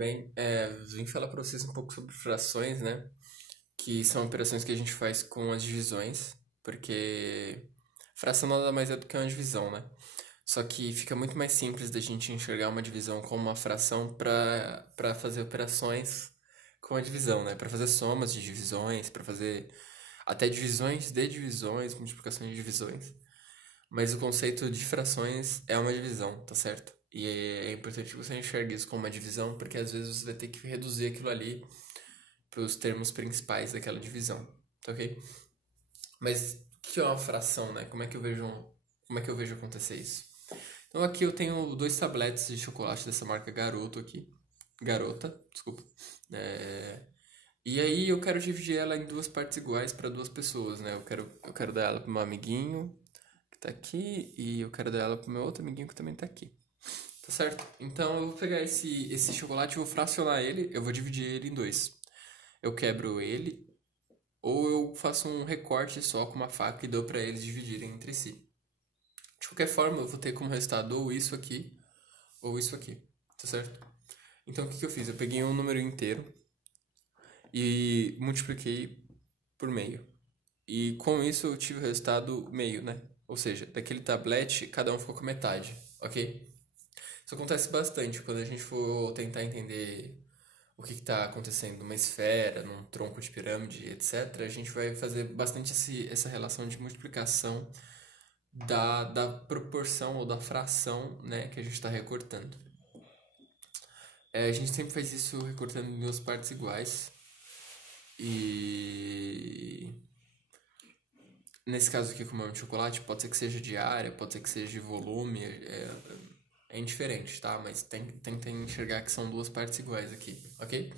bem? Vim falar para vocês um pouco sobre frações, né? Que são operações que a gente faz com as divisões, porque fração nada mais é do que uma divisão, né? Só que fica muito mais simples da gente enxergar uma divisão como uma fração para fazer operações com a divisão, né? Para fazer somas de divisões, para fazer até divisões de divisões, multiplicações de divisões. Mas o conceito de frações é uma divisão, tá certo? E é importante que você enxergue isso como uma divisão, porque às vezes você vai ter que reduzir aquilo ali para os termos principais daquela divisão, tá ok? Mas o que é uma fração, né? Como é que eu vejo acontecer isso? Então aqui eu tenho dois tabletes de chocolate dessa marca Garoto aqui. Garota, desculpa. E aí eu quero dividir ela em duas partes iguais para duas pessoas, né? Eu quero dar ela para meu amiguinho que tá aqui e eu quero dar ela pro meu outro amiguinho que também tá aqui. Tá certo? Então eu vou pegar esse chocolate e vou fracionar ele, eu vou dividir ele em dois. Eu quebro ele ou eu faço um recorte só com uma faca e dou para eles dividirem entre si. De qualquer forma, eu vou ter como resultado ou isso aqui ou isso aqui. Tá certo? Então o que eu fiz? Eu peguei um número inteiro e multipliquei por meio. E com isso eu tive o resultado meio, né? Ou seja, daquele tablete, cada um ficou com metade, ok? Isso acontece bastante quando a gente for tentar entender o que está acontecendo numa esfera, num tronco de pirâmide, etc. A gente vai fazer bastante essa relação de multiplicação da proporção ou da fração, né, que a gente está recortando. A gente sempre faz isso recortando em duas partes iguais. E nesse caso aqui, como é um chocolate, pode ser que seja de área, pode ser que seja de volume, é indiferente, tá? Mas tenta enxergar que são duas partes iguais aqui, ok?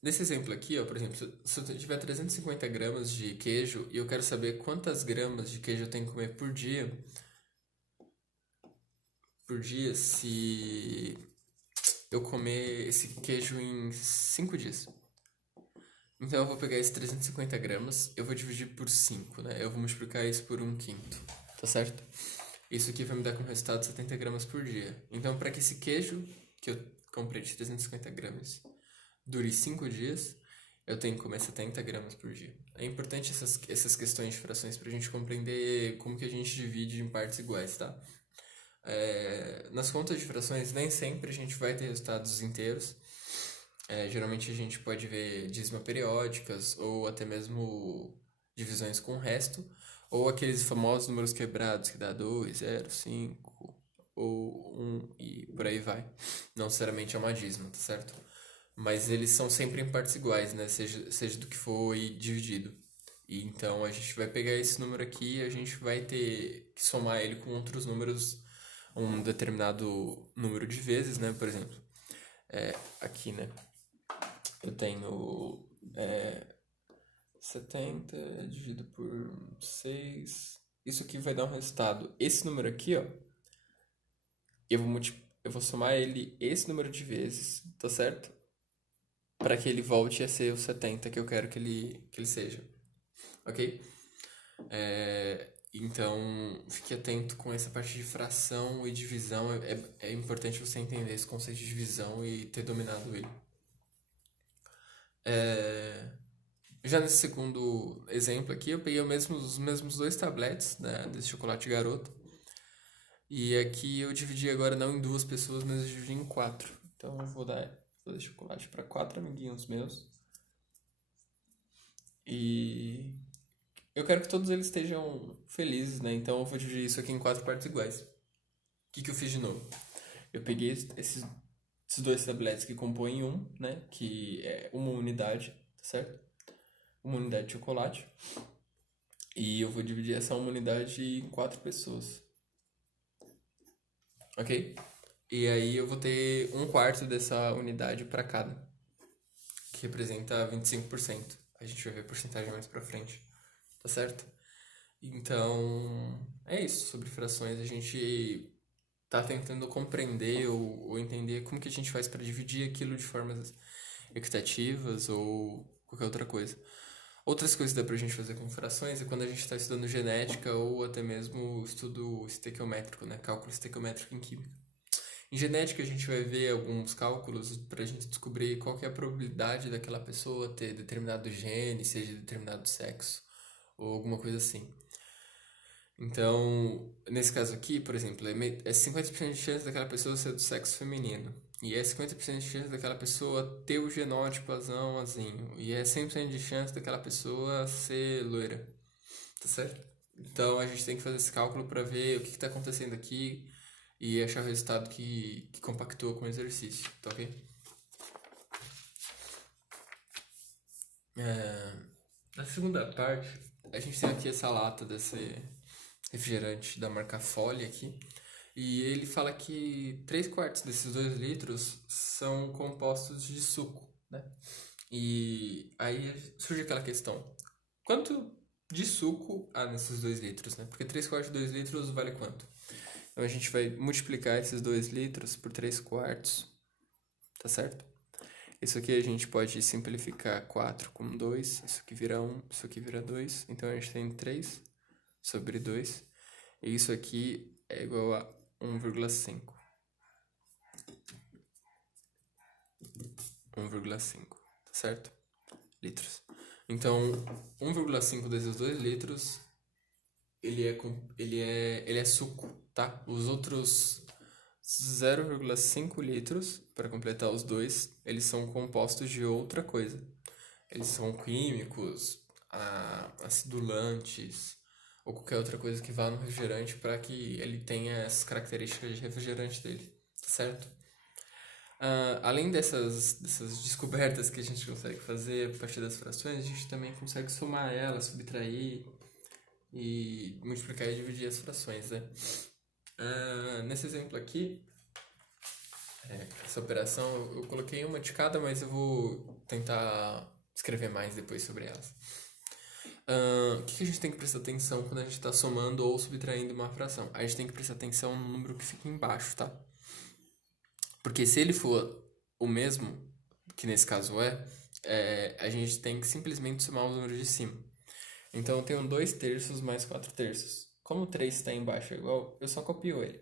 Nesse exemplo aqui, ó, por exemplo, se eu tiver 350 gramas de queijo e eu quero saber quantas gramas de queijo eu tenho que comer por dia se eu comer esse queijo em 5 dias. Então eu vou pegar esses 350 gramas, eu vou dividir por 5, né? Eu vou multiplicar isso por 1/5, tá certo? Isso aqui vai me dar como resultado 70 gramas por dia. Então, para que esse queijo, que eu comprei de 350 gramas, dure 5 dias, eu tenho que comer 70 gramas por dia. É importante essas questões de frações para a gente compreender como que a gente divide em partes iguais, tá? Nas contas de frações, nem sempre a gente vai ter resultados inteiros. Geralmente a gente pode ver dízima periódicas ou até mesmo divisões com o resto, ou aqueles famosos números quebrados que dá 2, 0, 5 ou 1 e por aí vai. Não necessariamente é uma dízima, tá certo? Mas eles são sempre em partes iguais, né? Seja do que foi dividido. E então a gente vai pegar esse número aqui e a gente vai ter que somar ele com outros números, um determinado número de vezes, né? Por exemplo, aqui, né? Eu tenho 70 dividido por 6. Isso aqui vai dar um resultado. Esse número aqui, ó, eu vou somar ele esse número de vezes, tá certo? Para que ele volte a ser o 70 que eu quero que ele seja. Ok? Então, fique atento com essa parte de fração e divisão. É importante você entender esse conceito de divisão e ter dominado ele. Já nesse segundo exemplo aqui, eu peguei os mesmos dois tabletes, né, desse chocolate Garoto. E aqui eu dividi agora não em duas pessoas, mas eu dividi em 4. Então eu vou dar chocolate para 4 amiguinhos meus. E eu quero que todos eles estejam felizes, né? Então eu vou dividir isso aqui em 4 partes iguais. O que eu fiz de novo? Eu peguei esses dois tabletes que compõem um, né? Que é uma unidade, tá certo? Uma unidade de chocolate. E eu vou dividir essa uma unidade em 4 pessoas. Ok? E aí eu vou ter 1/4 dessa unidade para cada, que representa 25%. A gente vai ver a porcentagem mais pra frente, tá certo? Então, é isso. Sobre frações, a gente tá tentando compreender ou entender como que a gente faz para dividir aquilo de formas equitativas ou qualquer outra coisa. Outras coisas que dá pra gente fazer com frações é quando a gente está estudando genética ou até mesmo estudo estequiométrico, né? Cálculo estequiométrico em química. Em genética, a gente vai ver alguns cálculos para a gente descobrir qual que é a probabilidade daquela pessoa ter determinado gene, seja de determinado sexo, ou alguma coisa assim. Então, nesse caso aqui, por exemplo, é 50% de chance daquela pessoa ser do sexo feminino. E é 50% de chance daquela pessoa ter o genótipo azão, azinho. E é 100% de chance daquela pessoa ser loira. Tá certo? Então, a gente tem que fazer esse cálculo para ver o que está acontecendo aqui e achar o resultado que compactua com o exercício. Tá ok? Na segunda parte, a gente tem aqui essa lata desse refrigerante da marca Folha aqui. E ele fala que 3/4 desses 2 litros são compostos de suco, né? E aí surge aquela questão: quanto de suco há nesses 2 litros, né? Porque 3/4 de 2 litros vale quanto? Então a gente vai multiplicar esses 2 litros por 3/4, tá certo? Isso aqui a gente pode simplificar 4 com 2, isso aqui vira 1, isso aqui vira 2. Então a gente tem 3 sobre 2. E isso aqui é igual a 1,5. 1,5, tá certo? Litros. Então, 1,5 desses 2 litros, ele é suco, tá? Os outros 0,5 litros, para completar os dois, eles são compostos de outra coisa. Eles são químicos, acidulantes, ou qualquer outra coisa que vá no refrigerante para que ele tenha essas características de refrigerante dele, tá certo? Além dessas descobertas que a gente consegue fazer a partir das frações, a gente também consegue somar elas, subtrair e multiplicar e dividir as frações, né? Nesse exemplo aqui, essa operação, eu coloquei uma de cada, mas eu vou tentar escrever mais depois sobre elas. O que a gente tem que prestar atenção quando a gente está somando ou subtraindo uma fração? A gente tem que prestar atenção no número que fica embaixo, tá? Porque se ele for o mesmo, que nesse caso a gente tem que simplesmente somar os números de cima. Então eu tenho 2/3 mais 4/3. Como o 3 está embaixo é igual, eu só copio ele.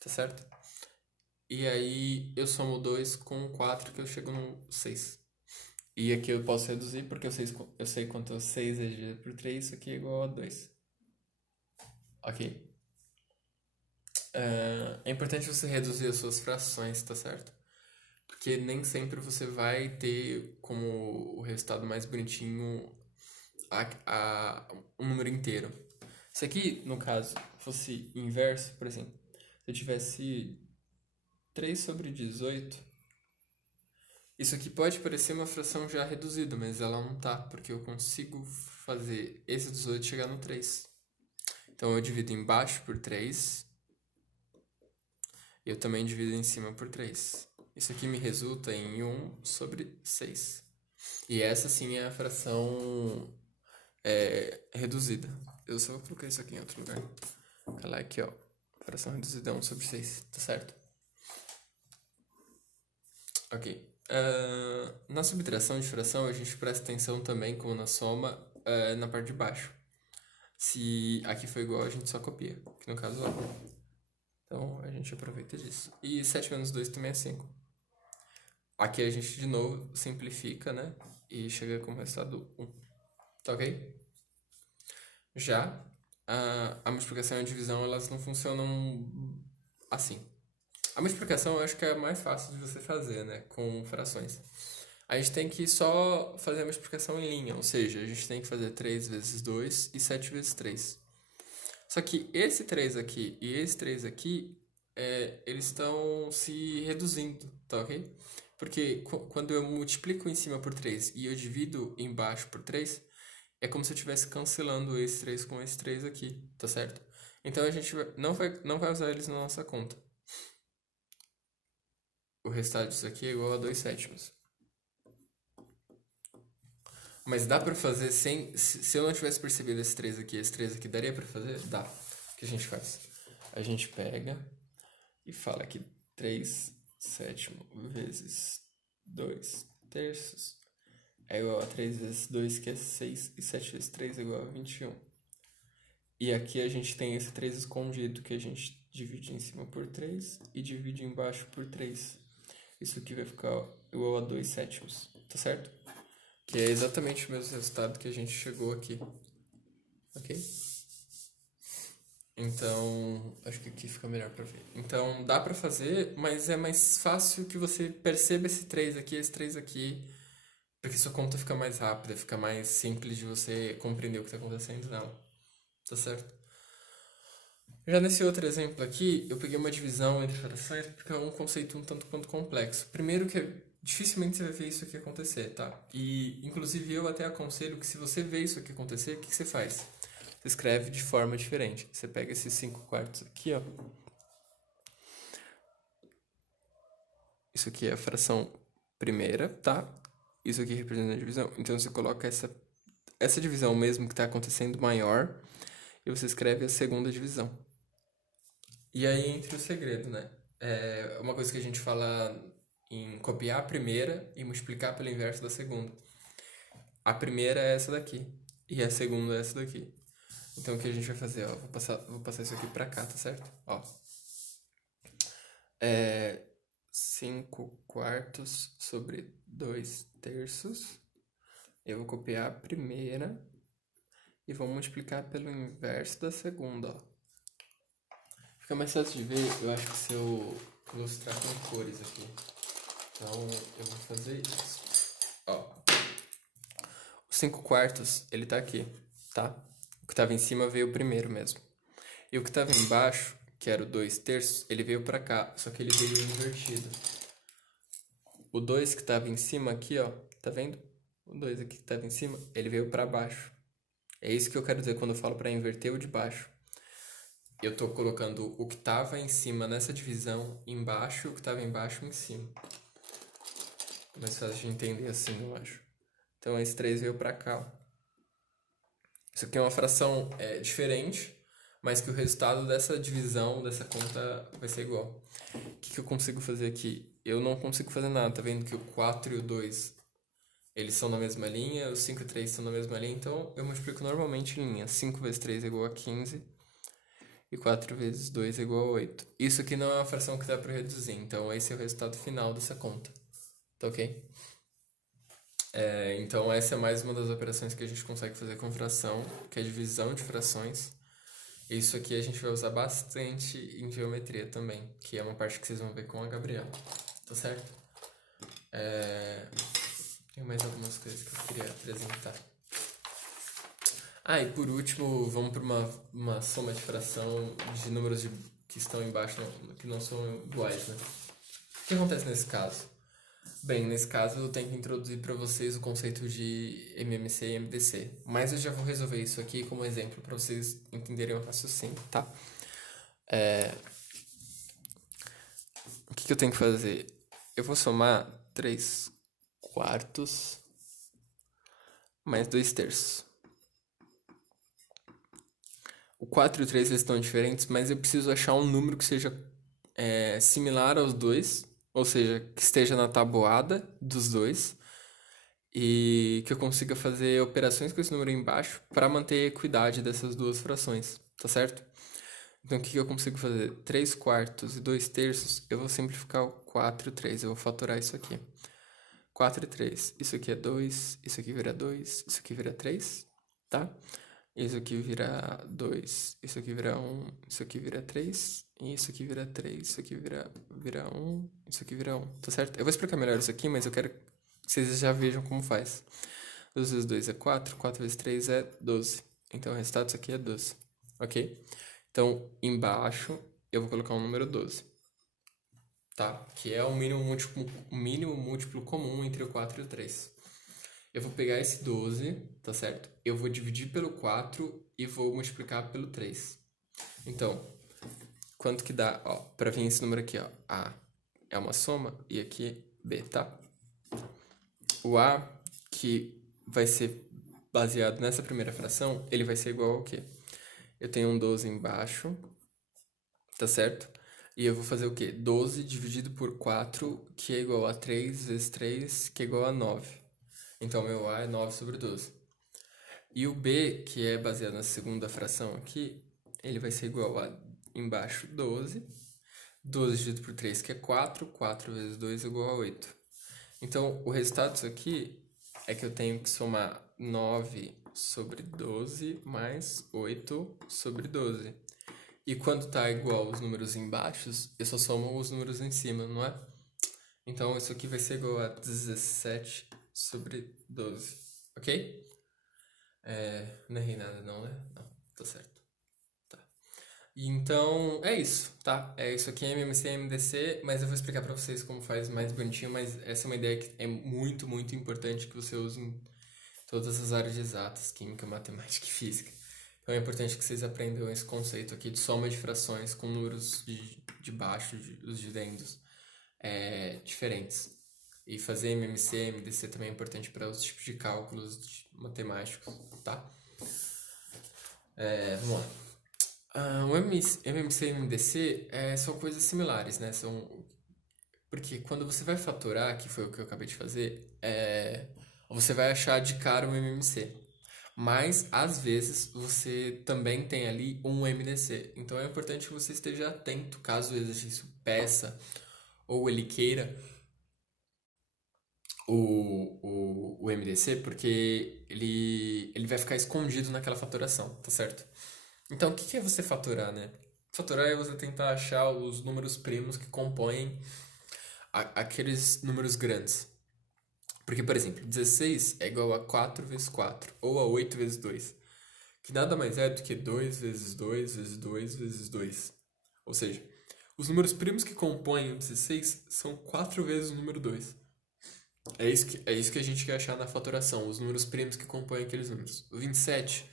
Tá certo? E aí eu somo 2 com 4 que eu chego no 6. E aqui eu posso reduzir porque eu sei quanto é 6 é dividido por 3, isso aqui é igual a 2. Ok? É importante você reduzir as suas frações, tá certo? Porque nem sempre você vai ter como o resultado mais bonitinho um número inteiro. Se aqui, no caso, fosse inverso, por exemplo, se eu tivesse 3 sobre 18, isso aqui pode parecer uma fração já reduzida, mas ela não tá, porque eu consigo fazer esse 18 chegar no 3. Então eu divido embaixo por 3 e eu também divido em cima por 3. Isso aqui me resulta em 1 sobre 6. E essa sim é a fração reduzida. Eu só vou colocar isso aqui em outro lugar. Ela aqui, ó. Fração reduzida é 1 sobre 6, tá certo? Ok. Na subtração de fração, a gente presta atenção também, como na soma, na parte de baixo. Se aqui for igual, a gente só copia, que no caso é. Então, a gente aproveita disso. E 7 menos 2 também é 5. Aqui a gente, de novo, simplifica, né? E chega com o resultado 1. Tá ok? Já a multiplicação e a divisão, elas não funcionam assim. A multiplicação eu acho que é a mais fácil de você fazer, né? Com frações. A gente tem que só fazer a multiplicação em linha, ou seja, a gente tem que fazer 3 vezes 2 e 7 vezes 3. Só que esse 3 aqui e esse 3 aqui, eles estão se reduzindo, tá ok? Porque quando eu multiplico em cima por 3 e eu divido embaixo por 3, é como se eu estivesse cancelando esse 3 com esse 3 aqui, tá certo? Então a gente não vai usar eles na nossa conta. O resultado disso aqui é igual a 2/7. Mas dá pra fazer sem... Se eu não tivesse percebido esse 3 aqui, daria pra fazer? Dá. O que a gente faz? A gente pega e fala que 3/7 vezes 2/3 é igual a 3 vezes 2, que é 6, e 7 vezes 3 é igual a 21. E aqui a gente tem esse 3 escondido, que a gente divide em cima por 3 e divide embaixo por 3. Isso aqui vai ficar igual a 2 sétimos, tá certo? Que é exatamente o mesmo resultado que a gente chegou aqui, ok? Então, acho que aqui fica melhor pra ver. Então, dá pra fazer, mas é mais fácil que você perceba esse 3 aqui, esse 3 aqui, porque sua conta fica mais rápida, fica mais simples de você compreender o que tá acontecendo nela, tá certo? Já nesse outro exemplo aqui, eu peguei uma divisão entre frações porque é um conceito um tanto quanto complexo. Primeiro que dificilmente você vai ver isso aqui acontecer, tá? E, inclusive, eu até aconselho que se você vê isso aqui acontecer, o que você faz? Você escreve de forma diferente. Você pega esses 5 quartos aqui, ó. Isso aqui é a fração primeira, tá? Isso aqui representa a divisão. Então, você coloca essa divisão mesmo que está acontecendo maior e você escreve a segunda divisão. E aí entra o segredo, né? É uma coisa que a gente fala em copiar a primeira e multiplicar pelo inverso da segunda. A primeira é essa daqui e a segunda é essa daqui. Então o que a gente vai fazer, ó, vou passar isso aqui pra cá, tá certo? Ó. 5 quartos sobre 2 terços. Eu vou copiar a primeira e vou multiplicar pelo inverso da segunda, ó. Fica mais fácil de ver, eu acho que se eu ilustrar com cores aqui. Então, eu vou fazer isso. Ó. Os 5 quartos, ele tá aqui, tá? O que tava em cima veio primeiro mesmo. E o que tava embaixo, que era o 2 terços, ele veio pra cá, só que ele veio invertido. O 2 que tava em cima aqui, ó, tá vendo? O 2 aqui que tava em cima, ele veio pra baixo. É isso que eu quero dizer quando eu falo pra inverter o de baixo. Eu tô colocando o que tava em cima nessa divisão embaixo e o que tava embaixo em cima. É mais fácil de entender assim, eu acho. Então esse 3 veio pra cá, ó. Isso aqui é uma fração diferente, mas que o resultado dessa divisão, dessa conta, vai ser igual. O que eu consigo fazer aqui? Eu não consigo fazer nada, tá vendo que o 4 e o 2, eles são na mesma linha, os 5 e 3 são na mesma linha, então eu multiplico normalmente em linha. 5 vezes 3 é igual a 15 e 4 vezes 2 é igual a 8. Isso aqui não é uma fração que dá para reduzir, então esse é o resultado final dessa conta, tá ok? Então essa é mais uma das operações que a gente consegue fazer com fração, que é a divisão de frações. Isso aqui a gente vai usar bastante em geometria também, que é uma parte que vocês vão ver com a Gabriela, tá certo? Tem mais algumas coisas que eu queria apresentar. E por último, vamos para uma soma de fração de números que estão embaixo, que não são iguais, né? O que acontece nesse caso? Bem, nesse caso eu tenho que introduzir para vocês o conceito de MMC e MDC, mas eu já vou resolver isso aqui como exemplo para vocês entenderem o raciocínio, tá? O que eu tenho que fazer? Eu vou somar 3 quartos mais 2 terços. O 4 e o 3 eles estão diferentes, mas eu preciso achar um número que seja similar aos dois, ou seja, que esteja na tabuada dos dois, e que eu consiga fazer operações com esse número embaixo para manter a equidade dessas duas frações, tá certo? Então, o que eu consigo fazer? 3 quartos e 2 terços, eu vou simplificar o 4 e o 3, eu vou fatorar isso aqui. 4 e 3, isso aqui é 2, isso aqui vira 2, isso aqui vira 3, tá? Isso aqui vira 2, isso aqui vira 1, isso aqui vira 3, e isso aqui vira 3, isso aqui vira 1, isso aqui vira 1, tá certo? Eu vou explicar melhor isso aqui, mas eu quero que vocês já vejam como faz. 2 vezes 2 é 4, 4 vezes 3 é 12. Então o resultado disso aqui é 12, ok? Então, embaixo, eu vou colocar o número 12, tá? Que é o mínimo múltiplo comum entre o 4 e o 3. Eu vou pegar esse 12, tá certo? Eu vou dividir pelo 4 e vou multiplicar pelo 3. Então, quanto que dá? Ó, pra vir esse número aqui, ó. A é uma soma e aqui B, tá? O A, que vai ser baseado nessa primeira fração, ele vai ser igual ao quê? Eu tenho um 12 embaixo, tá certo? E eu vou fazer o quê? 12 dividido por 4, que é igual a 3 vezes 3, que é igual a 9. Então, meu A é 9 sobre 12. E o b, que é baseado na segunda fração aqui, ele vai ser igual a, embaixo, 12. 12 dividido por 3, que é 4. 4 vezes 2 é igual a 8. Então, o resultado disso aqui é que eu tenho que somar 9 sobre 12 mais 8 sobre 12. E quando está igual os números embaixo, eu só somo os números em cima, não é? Então, isso aqui vai ser igual a 17 sobre 12, ok? Não errei nada não, né? Não, tá certo. Tá. Então, é isso, tá? Isso aqui é MMC e MDC, mas eu vou explicar pra vocês como faz mais bonitinho, mas essa é uma ideia que é muito, muito importante que você use em todas as áreas de exatas, química, matemática e física. Então é importante que vocês aprendam esse conceito aqui de soma de frações com números de baixo, os dividendos diferentes. E fazer MMC e MDC também é importante para os tipos de cálculos matemáticos, tá? Vamos lá. O MMC e MDC são coisas similares, né? Porque quando você vai fatorar, que foi o que eu acabei de fazer, você vai achar de cara o MMC. Mas, às vezes, você também tem ali um MDC. Então, é importante que você esteja atento, caso o exercício peça ou ele queira o MDC, porque ele vai ficar escondido naquela fatoração, tá certo? Então, o que é você fatorar, né? Fatorar é você tentar achar os números primos que compõem aqueles números grandes. Porque, por exemplo, 16 é igual a 4 vezes 4, ou a 8 vezes 2, que nada mais é do que 2 vezes 2 vezes 2 vezes 2. Ou seja, os números primos que compõem o 16 são 4 vezes o número 2. É isso que a gente quer achar na fatoração, os números primos que compõem aqueles números. O 27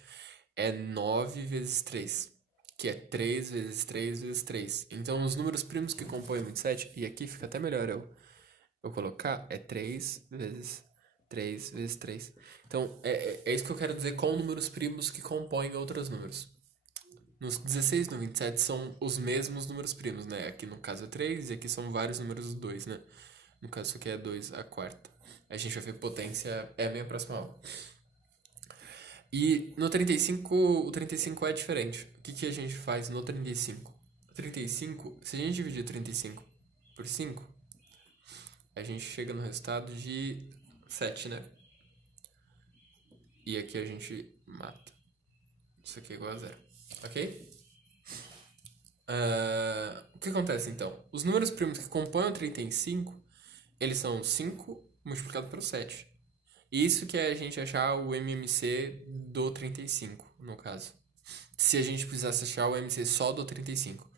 é 9 vezes 3, que é 3 vezes 3 vezes 3. Então, os números primos que compõem o 27, e aqui fica até melhor eu colocar, é 3 vezes 3 vezes 3. Então, é isso que eu quero dizer com números primos que compõem outros números. Nos 16 e no 27 são os mesmos números primos, né? Aqui no caso é 3 e aqui são vários números 2, né? No caso isso aqui é 2 a quarta. A gente vai ver potência, é a minha próxima aula. E no 35, o 35 é diferente. O que a gente faz no 35? O 35, se a gente dividir 35 por 5, a gente chega no resultado de 7, né? E aqui a gente mata. Isso aqui é igual a 0, ok? O que acontece então? Os números primos que compõem o 35, eles são 5 multiplicado por 7. Isso que é a gente achar o MMC do 35, no caso. Se a gente precisasse achar o MMC só do 35.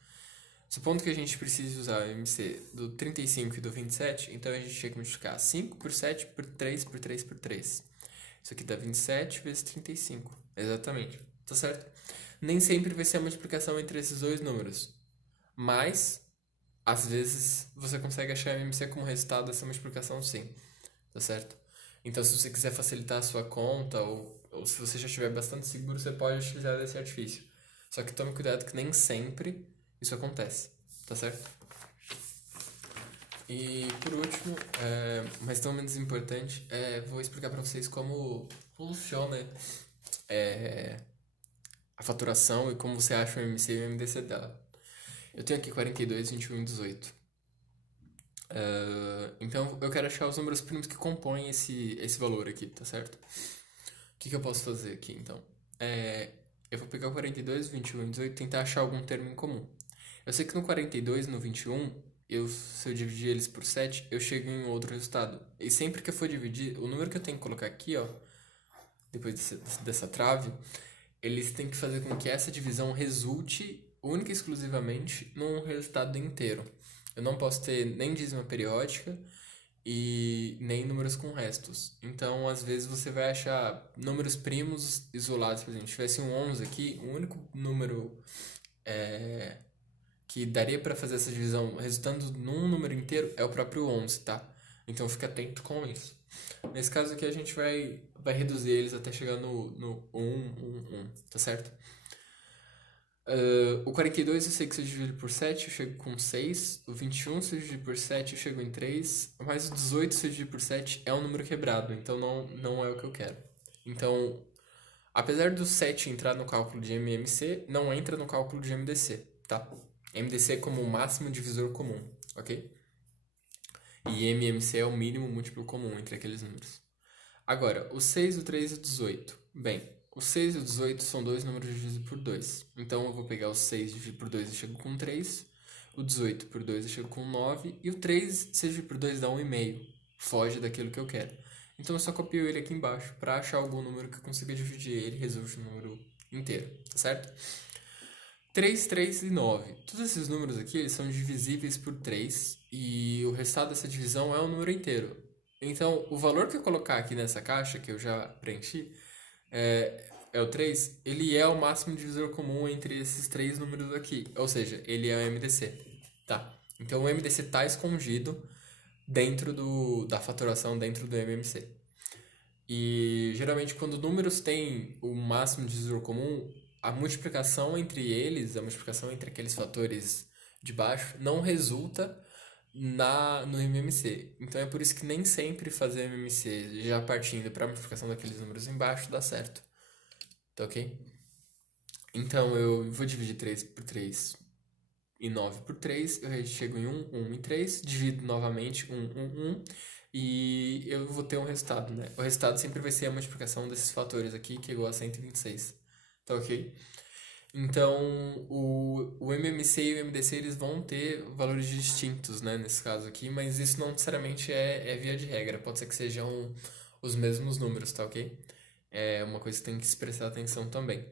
Supondo que a gente precise usar o MMC do 35 e do 27, então a gente tinha que multiplicar 5 por 7 por 3 por 3 por 3. Isso aqui dá 27 vezes 35. Exatamente. Tá certo? Nem sempre vai ser a multiplicação entre esses dois números. Mas, às vezes, você consegue achar o MMC como resultado dessa multiplicação sim. Tá certo? Então, se você quiser facilitar a sua conta, ou se você já estiver bastante seguro, você pode utilizar esse artifício. Só que tome cuidado que nem sempre isso acontece, tá certo? E, por último, mas não menos importante, vou explicar para vocês como funciona a faturação e como você acha o MMC e o MDC dela. Eu tenho aqui 42, 21 e 18. Então eu quero achar os números primos que compõem esse valor aqui, tá certo? O que eu posso fazer aqui então? Eu vou pegar o 42, 21 e 18 e tentar achar algum termo em comum. Eu sei que no 42 e no 21, se eu dividir eles por 7, eu chego em outro resultado. E sempre que eu for dividir, o número que eu tenho que colocar aqui, ó, depois dessa trave, eles têm que fazer com que essa divisão resulte única e exclusivamente num resultado inteiro. Eu não posso ter nem dízima periódica e nem números com restos. Então, às vezes, você vai achar números primos isolados. Por exemplo, se tivesse um 11 aqui, o único número que daria para fazer essa divisão resultando num número inteiro é o próprio 11, tá? Então, fica atento com isso. Nesse caso aqui, a gente vai reduzir eles até chegar no 1, 1, 1, tá certo? O 42 eu sei que se eu dividir por 7 eu chego com 6. O 21 se eu dividir por 7 eu chego em 3. Mas o 18 se eu dividir por 7 é um número quebrado, então não é o que eu quero. Então Apesar do 7 entrar no cálculo de MMC, não entra no cálculo de MDC, tá? MDC é como o máximo divisor comum, ok? E MMC é o mínimo múltiplo comum entre aqueles números. Agora, o 6, o 3 e o 18. Bem, o 6 e o 18 são dois números divididos por 2. Então, eu vou pegar o 6 dividido por 2 e chego com 3. O 18 por 2 eu chego com 9. E o 3, se dividir por 2, dá 1,5. Foge daquilo que eu quero. Então, eu só copio ele aqui embaixo para achar algum número que eu consiga dividir ele e resolver o número inteiro, tá certo? 3, 3 e 9. Todos esses números aqui eles são divisíveis por 3 e o resultado dessa divisão é um número inteiro. Então, o valor que eu colocar aqui nessa caixa, que eu já preenchi, é o 3, ele é o máximo divisor comum entre esses três números aqui. Ou seja, ele é o MDC. Tá? Então, o MDC está escondido dentro da fatoração, dentro do MMC. E, geralmente, quando números têm o máximo divisor comum, a multiplicação entre eles, a multiplicação entre aqueles fatores de baixo, não resulta no MMC. Então é por isso que nem sempre fazer MMC já partindo para a multiplicação daqueles números embaixo dá certo. Tá ok? Então eu vou dividir 3 por 3 e 9 por 3, eu chego em 1, 1 e 3, divido novamente 1, 1, 1 e eu vou ter um resultado, né? O resultado sempre vai ser a multiplicação desses fatores aqui, que é igual a 126. Tá ok? Então, o MMC e o MDC eles vão ter valores distintos, né, nesse caso aqui, mas isso não necessariamente é via de regra, pode ser que sejam os mesmos números, tá ok? É uma coisa que tem que se prestar atenção também.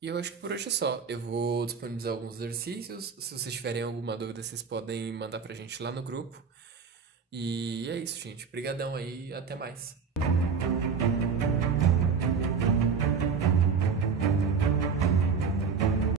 E eu acho que por hoje é só. Eu vou disponibilizar alguns exercícios, se vocês tiverem alguma dúvida, vocês podem mandar pra gente lá no grupo. E é isso, gente. Obrigadão aí, até mais.